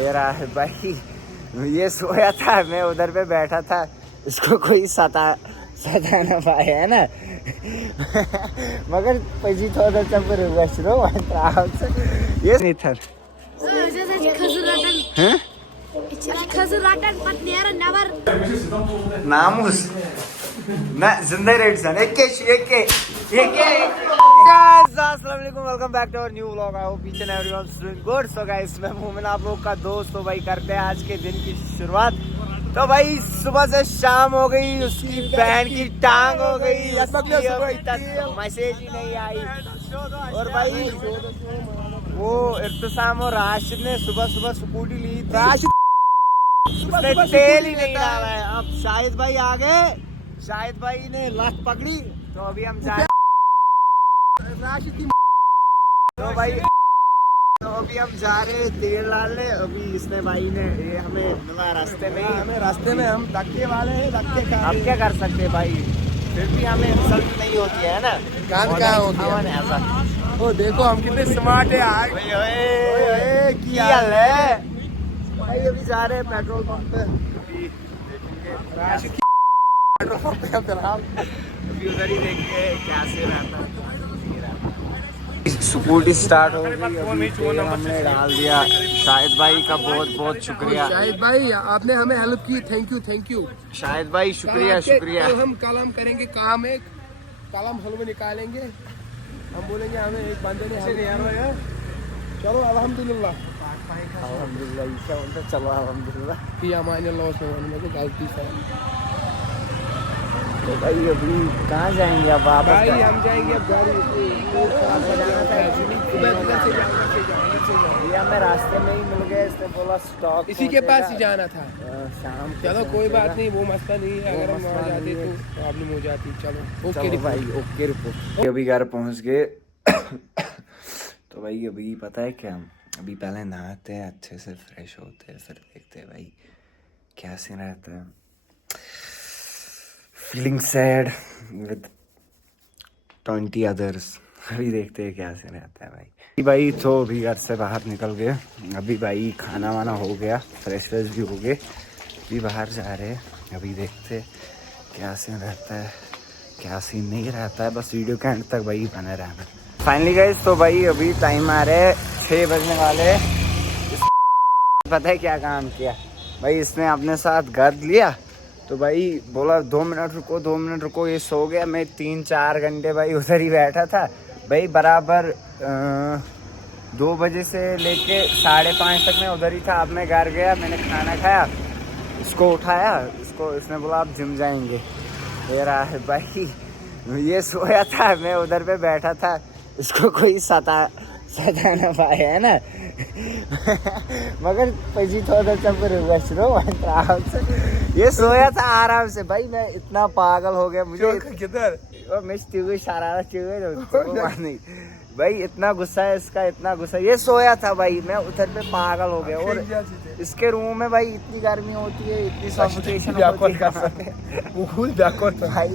मेरा है भाई, ये सोया था, मैं उधर पे बैठा था, इसको कोई सता ना पाया है ना। मगर पजी थोड़ा सा पर वैसरो ये नहीं था। नामुस ना जिंदा रेट सन एक welcome back to our new vlog. I hope each and everyone is doing good. So guys, मैं मोमिन आप लोग का दोस्त। तो भाई करते हैं आज के दिन की शुरुआत। तो भाई सुबह से शाम हो गई, उसकी बहन की टांग हो गई, मैसेज ही नहीं आई। और भाई वो इर्तिसाम और राशिद ने सुबह सुबह स्कूटी ली थी, उसने तेल ही नहीं डाला है। अब शाहिद भाई आ गए, शाहिद भाई ने लत पकड़ी, तो अभी हम जा तो भाई तो अभी हम जा रहे तेल डालने। अभी इसने भाई ने ये हमें मिला रास्ते में ही, हमें रास्ते में हम धक्के वाले हैं, धक्के का अब क्या कर सकते हैं भाई, फिर भी हमें इंसल्ट नहीं होती है ना। क्या होती है ऐसा। ओ देखो हम कितने स्मार्ट है आज। क्या हाल है भाई। अभी जा रहे हैं पेट्रोल पंप पे, अभी देखेंगे पेट्रोल पंप पे अभी उधर ही देखेंगे क्या से रहता है। स्कूटी स्टार्ट हो गई, अभी तेल हमने डाल दिया। शाहिद भाई का बहुत बहुत शुक्रिया। शाहिद भाई आपने हमें हेल्प की, थैंक यू शाहिद भाई, शुक्रिया शुक्रिया। कल हम करेंगे काम, एक कल हम हलवा निकालेंगे, हम बोलेंगे हमें एक बंदे ने चलो अल्हम्दुलिल्लाह चलो अल्हम्दुलिल्लाह कि हमारे लॉस में गलती से। तो भाई अभी कहाँ जाएंगे अब आप? भाई हम जाएंगे अब गाड़ी ये हमें रास्ते में ही मिल गया, इसने बोला स्टॉप इसी के पास ही जाना था शाम। चलो कोई बात नहीं, वो मसला नहीं है, अगर हम वहाँ जाते तो प्रॉब्लम हो जाती। चलो ओके भाई, ओके रिपोर्ट। अभी घर पहुँच गए। तो भाई अभी पता है क्या, अभी पहले नहाते हैं, अच्छे से फ्रेश होते हैं, फिर देखते हैं भाई क्या सीन रहता है। Feeling sad with 20 others. अभी देखते हैं क्या सीन रहता है भाई। तो अभी घर से बाहर निकल गए, अभी भाई खाना वाना हो गया, फ्रेश भी हो गए, अभी बाहर जा रहे हैं। अभी देखते हैं क्या सीन रहता है, क्या सीन नहीं रहता है। बस वीडियो के एंड तक भाई बने रहना। फाइनली गाइस, तो भाई अभी टाइम आ रहे 6 बजने वाले। पता है क्या काम किया भाई, इसने अपने साथ घर लिया, तो भाई बोला 2 मिनट रुको, ये सो गया। मैं 3-4 घंटे भाई उधर ही बैठा था भाई, बराबर 2 बजे से लेके 5:30 तक मैं उधर ही था। अब मैं घर गया, मैंने खाना खाया, इसको उठाया, इसने बोला आप जिम जाएंगे। मेरा है भाई, ये सोया था, मैं उधर पे बैठा था, इसको कोई सता ना पाया है ना। मगर पजी थोड़ा सा पर वैसरो ये सोया था आराम से भाई। मैं इतना पागल हो गया, मुझे किधर नहीं भाई, इतना गुस्सा है इसका, इतना गुस्सा। ये सोया था भाई, मैं उधर पे पागल हो गया। और इसके रूम में भाई इतनी गर्मी होती है, इतनी सफोकेशन होती है भाई।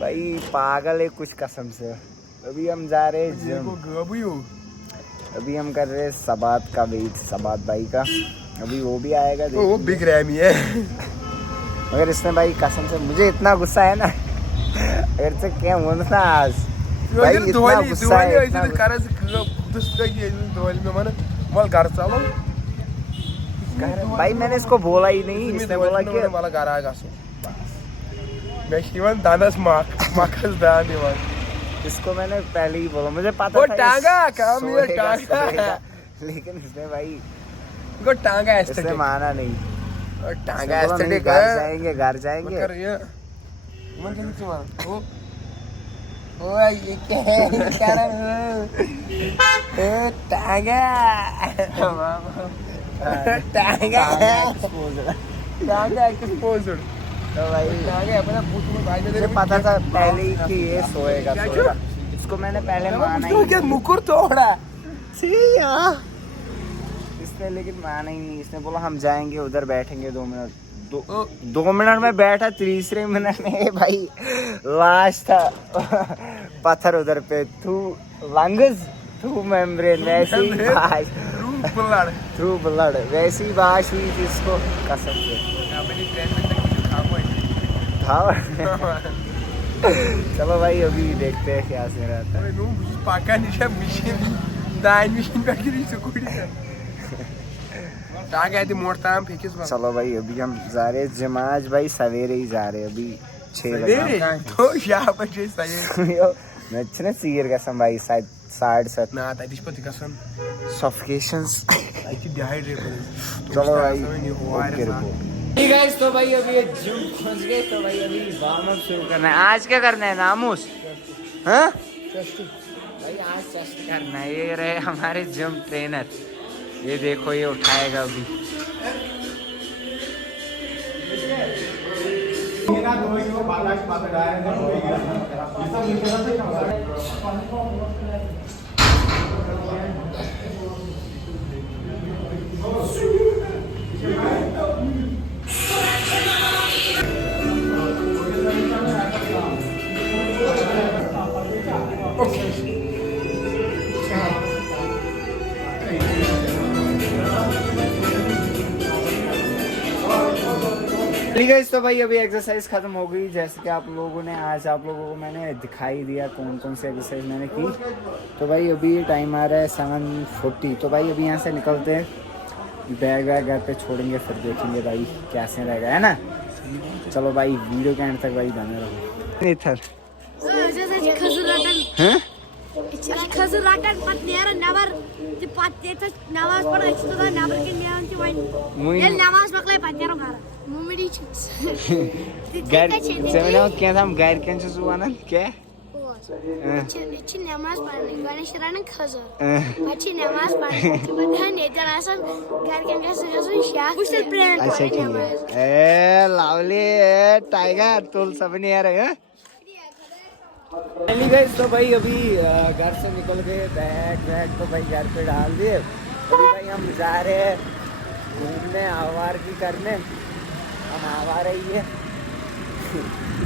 भाई पागल है कुछ कसम से। अभी हम जा रहे हैं जिम, अभी हम कर रहे हैं सबात का वेट, सबात भाई का। अभी वो भी आएगा, वो बिग रैमी है। मगर इसने भाई कसम से, मुझे इतना गुस्सा है ना, अगर से क्या बोलना आज भाई, इतना गुस्सा है, भाई मैंने इसको बोला ही नहीं, इसने बोला कि वाला घर आएगा। इसको मैंने पहले ही बोला, मुझे पता था टांगा, लेकिन इसने भाई टांगा इसने माना नहीं। टांगा घर जाएंगे ये क्या टांगा एक्सपोज्ड। तो भाई मुझे पता था पहले ही कि ये सोएगा। इसको मैंने पहले माना ही नहीं। मुकुर तोड़ा इसने, लेकिन माना ही नहीं। इसने बोला हम जाएंगे उधर, बैठेंगे 2 मिनट। 2 मिनट में बैठा, तीसरे मिनट में भाई लाश था पत्थर उधर पे थ्रू लंग्स थ्रू मेम्ब्रेन वैसी बाश थ्रू ब्लड वैसी बाश हुई थी इसको कसम से चलो भाई अभी देखते हैं क्या से रहता है चलो भाई अभी हम जा रहे हैं जिम आज भाई सवेरे ही जा रहे हैं अभी 6 बजे मैं छने सीर कसम भाई 7:30 ना तदिशपति कसम सफोकेशंस डिहाइड्रेट चलो भाई ओके रिपोर्ट गाइस तो भाई अभी ये जिम पहुंच गए तो भाई अभी वार्म अप शुरू करना है आज क्या करना है नामूस हाँ भाई आज चेस्ट करना है ये रहे हमारे जिम ट्रेनर ये देखो ये उठाएगा अभी गाइस तो भाई अभी एक्सरसाइज खत्म हो गई जैसे कि आप लोगों ने आज आप लोगों को मैंने दिखाई दिया कौन कौन सी एक्सरसाइज मैंने की तो भाई अभी टाइम आ रहा है 7:40 तो भाई अभी यहाँ से निकलते हैं बैग वैग घर पे छोड़ेंगे फिर देखेंगे भाई कैसे रहेगा है ना चलो भाई वीडियो के एंड तक भाई बने रहो इधर खजूर राटन पत नेरा नवर ते पत ते नमाज पढ़ अच्छी तो नवर के नेरान ते वन ये नमाज पकले पत नेरा मारा मुमिडी घर से मैंने क्या था हम घर के अंदर सुवाना क्या अच्छी नमाज पढ़ने गणेश राणा खजूर अच्छी नमाज पढ़ने तो बता नेता रासन घर के अंदर से जो शाह कुछ प्रेम अच्छा ठीक है ए लवली टाइगर तुल सब नहीं आ रहे हैं गाइस तो भाई अभी घर से निकल गए बैग वैग तो भाई घर पे डाल दिए अभी भाई हम जा रहे हैं घूमने आवारगी करने हम आवारा ही है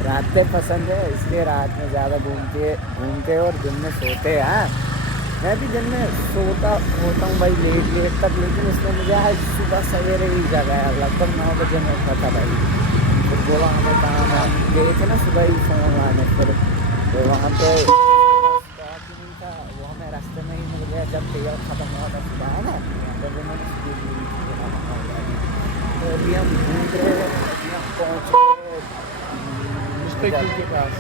रातें पसंद है इसलिए रात में ज़्यादा घूमते और दिन में सोते हैं हाँ मैं भी दिन में सोता होता हूँ भाई लेट तक लेकिन इसमें मुझे आज सुबह सवेरे ही जगाया लगभग 9 बजे में उठा था भाई फिर बोला हमें काम हम गए थे ना सुबह ही फ़ोन लाने फिर तो वहाँ पे नहीं था वो हमें रास्ते में ही मिल गया जब तेल ख़त्म हुआ था सुबह है ना जब उन्होंने तो अभी हम घूम रहे हैं पहुँच गए के पास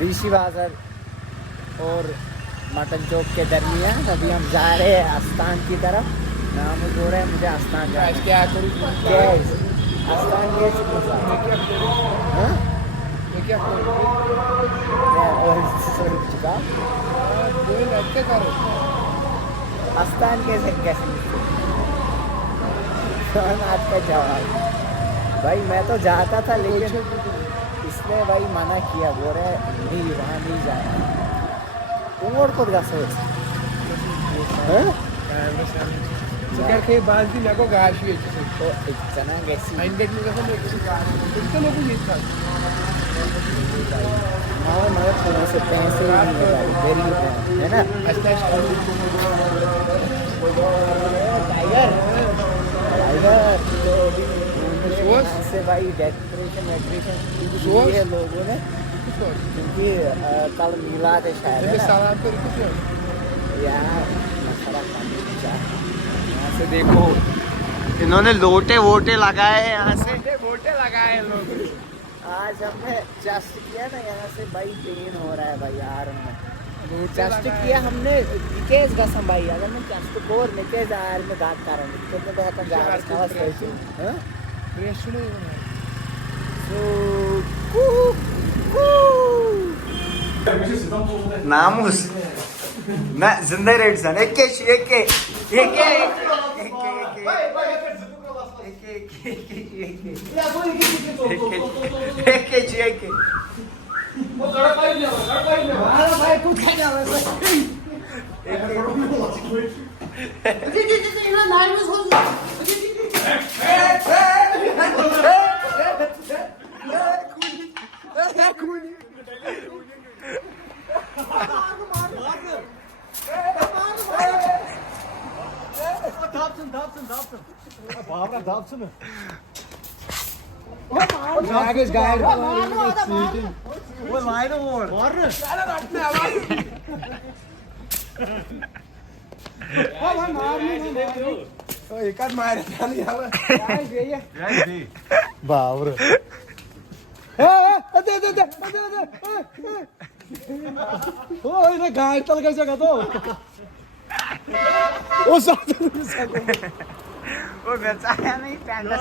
ऋषि बाजार और मटन चौक के दरमियान अभी हम जा रहे हैं आस्थान की तरफ नाम जोड़ रहे हैं मुझे आस्थान क्या आस्थान आस्थान कैसे आपका जवाब भाई मैं तो जाता था लेकिन इसने भाई मना किया बोल रहे नहीं वहाँ नहीं जाना उमर को के बाद भी लगो गाश भी तो इतना कैसी इंडेट में कसम इतना लोगों ये था हाँ मगर थोड़ा से पैसे है ना टाइगर तो से भाई डेकोरेशन है लोगों ने क्योंकि कल मिलाद है शायद यहाँ से देखो इन्होंने लोटे वोटे लगाए हैं यहाँ से वोटे लगाए लोग आज हमने जस्ट किया ना यहाँ से भाई पेन हो रहा है भाई यार में जस्ट किया हमने निकेश कसम भाई अगर मैं जस्ट कोर निकेश यार में बात कर रहा हूँ कितने बेहतर जा रहा है नामुस ना जिंदा रेड सन एक एकाच मार बाबर गाय तल कैसे का तो ओ वो बेचाया नहीं पैंटा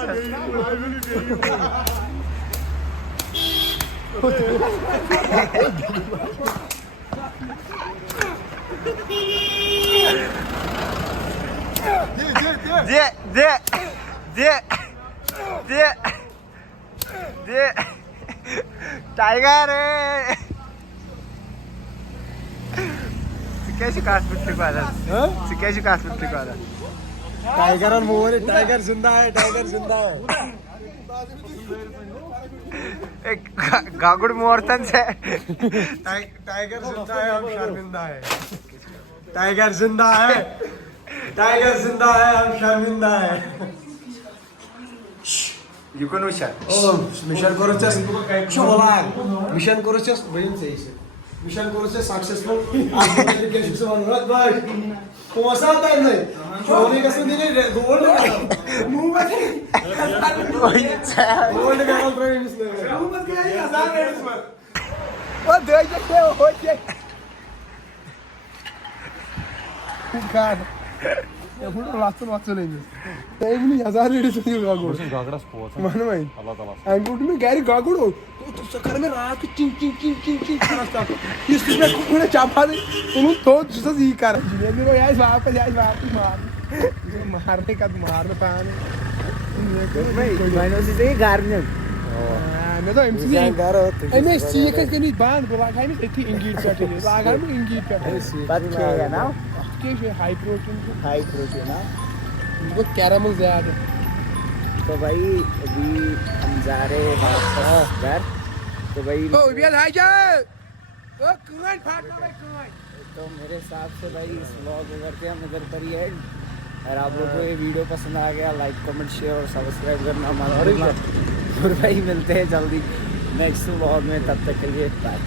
दे टाइगर कैसे काट पुट्टी को आला कैसे काट पुट्टी को आला टाइगर और मोहन टाइगर जिंदा है एक गागुड़ मोहरतन से टाइगर जिंदा है हम शर्मिंदा है टाइगर जिंदा है हम शर्मिंदा है Yukon-Ushan. मिशन कोरोचस शोलार मिशन कोरोचस बयन से इसे मिशन कोरोचस सक्सेसफुल आज के शिक्षा अनुराग भाई पोसा टाइम नहीं छोरे का सुन दिने गोल्ड मुंह में गोल्ड का प्राइम मिनिस्टर मुंह में क्या 1000 रेट इसमें ओ दे के हो के कार ये फुट वाचो लेंगे एक नहीं 1000 लेडीज होती गागुड़ गागड़ा स्पोर्ट मन भाई अल्लाह ताला एंगुट में गैरी गागुड़ हो तो सकर में रात को चिंग करता ये सुबह कोने चापा दे तुम तो जैसा ही कर ये मेरे यार वापस मारने का मारने पाने मैंने उसे गार्नियर मैं तो एमसी एमएस सी के नहीं बांध बोला खाई में थी इंगीट पे लगा में इंगीट पे बच्चे है ना के हाई प्रोटीन ना वो कैरामल ज्यादा तो भाई अभी हम जा रहे हैं वापस घर तो भाई ओ बिया हाय जा ओ कुआं फाटना भाई कुआं तो मेरे हिसाब से भाई इस व्लॉग को करते हैं हम इधर पर ही एंड अगर आप लोगों को ये वीडियो पसंद आ गया लाइक कमेंट शेयर और सब्सक्राइब करना हमारा और भाई मिलते हैं जल्दी नेक्स्ट व्लॉग में तब तक के लिए बाय।